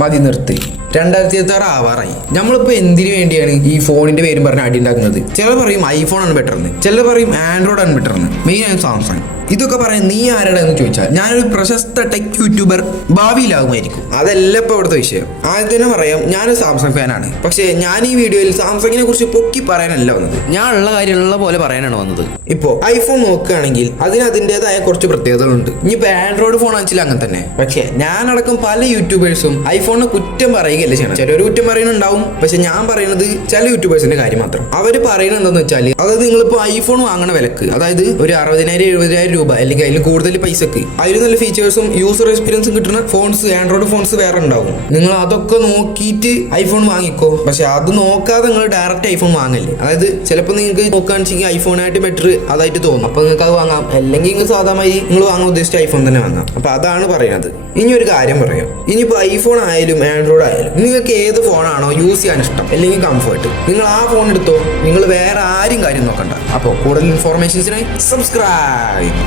മതി നിർത്തി. 2026 ആവാറായി. നമ്മളിപ്പോ എന്തിനു വേണ്ടിയാണ് ഈ ഫോണിന്റെ പേരും പറഞ്ഞ് അടി ഉണ്ടാക്കുന്നത്? ചിലർ പറയും ഐഫോൺ ആണ് ബെറ്റർ എന്ന്, ചിലർ പറയും ആൻഡ്രോയിഡ് ആണ് ബെറ്റർ എന്ന്, മെയിനായും സാംസങ്. ഇതൊക്കെ പറയാൻ നീ ആരുടെ എന്ന് ചോദിച്ചാൽ ഞാനൊരു പ്രശസ്ത ടെക് യൂട്യൂബർ ഭാവിയിലാകുമായിരിക്കും. അതല്ല ഇപ്പോൾ ഇവിടുത്തെ വിഷയം. ആദ്യം തന്നെ പറയാം, ഞാനൊരു സാംസങ് ഫാനാണ്. പക്ഷേ ഞാൻ ഈ വീഡിയോയിൽ സാംസങ്ങിനെ കുറിച്ച് പൊക്കി പറയാനല്ല വന്നത്, ഞാൻ ഉള്ള കാര്യമുള്ള പോലെ പറയാനാണ് വന്നത്. ഇപ്പോൾ ഐഫോൺ നോക്കുകയാണെങ്കിൽ അതിന് അതിൻ്റെതായ കുറച്ച് പ്രത്യേകതകളുണ്ട്. ഇനിയിപ്പോൾ ആൻഡ്രോയിഡ് ഫോൺ ആണെങ്കിലും അങ്ങനെ തന്നെ. പക്ഷേ ഞാനടക്കം പല യൂട്യൂബേഴ്സും ഐഫോണിനെ കുറ്റം പറയുകയല്ല ചെയ്യണം. ചിലർ കുറ്റം പറയുന്നുണ്ടാവും, പക്ഷെ ഞാൻ പറയുന്നത് ചില യൂട്യൂബേഴ്സിന്റെ കാര്യം മാത്രം. അവർ പറയുന്നത് എന്താണെന്ന് വെച്ചാൽ, അതായത് നിങ്ങളിപ്പോൾ ഐഫോൺ വാങ്ങണ വിലക്ക്, അതായത് ഒരു 60,000-70,000 രൂപ അല്ലെങ്കിൽ അതിൽ കൂടുതൽ പൈസക്ക് അതിൽ നല്ല ഫീച്ചേഴ്സും യൂസർ എക്സ്പീരിയൻസും കിട്ടുന്ന ഫോൺസ്, ആൻഡ്രോയിഡ് ഫോൺസ് വേറെ ഉണ്ടാവും. നിങ്ങൾ അതൊക്കെ നോക്കിയിട്ട് ഐഫോൺ വാങ്ങിക്കോ. പക്ഷെ അത് നോക്കാതെ നിങ്ങൾ ഡയറക്റ്റ് ഐഫോൺ വാങ്ങല്ലേ. അതായത് ചിലപ്പോൾ നിങ്ങൾക്ക് നോക്കുകയാണെന്നുവെച്ചെങ്കിൽ ഐഫോണായിട്ട് ബെറ്റർ അതായിട്ട് തോന്നും. അപ്പോൾ നിങ്ങൾക്ക് അത് വാങ്ങാം. അല്ലെങ്കിൽ നിങ്ങൾ സാധാരണ നിങ്ങൾ വാങ്ങാൻ ഉദ്ദേശിച്ച ഐഫോൺ തന്നെ വാങ്ങാം. അപ്പോൾ അതാണ് പറയുന്നത്. ഇനി ഒരു കാര്യം പറയാം, ഇനിയിപ്പോൾ ഐഫോൺ ആയാലും ആൻഡ്രോയിഡ് ആയാലും നിങ്ങൾക്ക് ഏത് ഫോണാണോ യൂസ് ചെയ്യാൻ ഇഷ്ടം അല്ലെങ്കിൽ കംഫർട്ട്, നിങ്ങൾ ആ ഫോൺ എടുത്തോ. നിങ്ങൾ വേറെ ആരും കാര്യം നോക്കണ്ട. അപ്പോൾ കൂടുതൽ ഇൻഫോർമേഷൻസിനായി സബ്സ്ക്രൈബ്.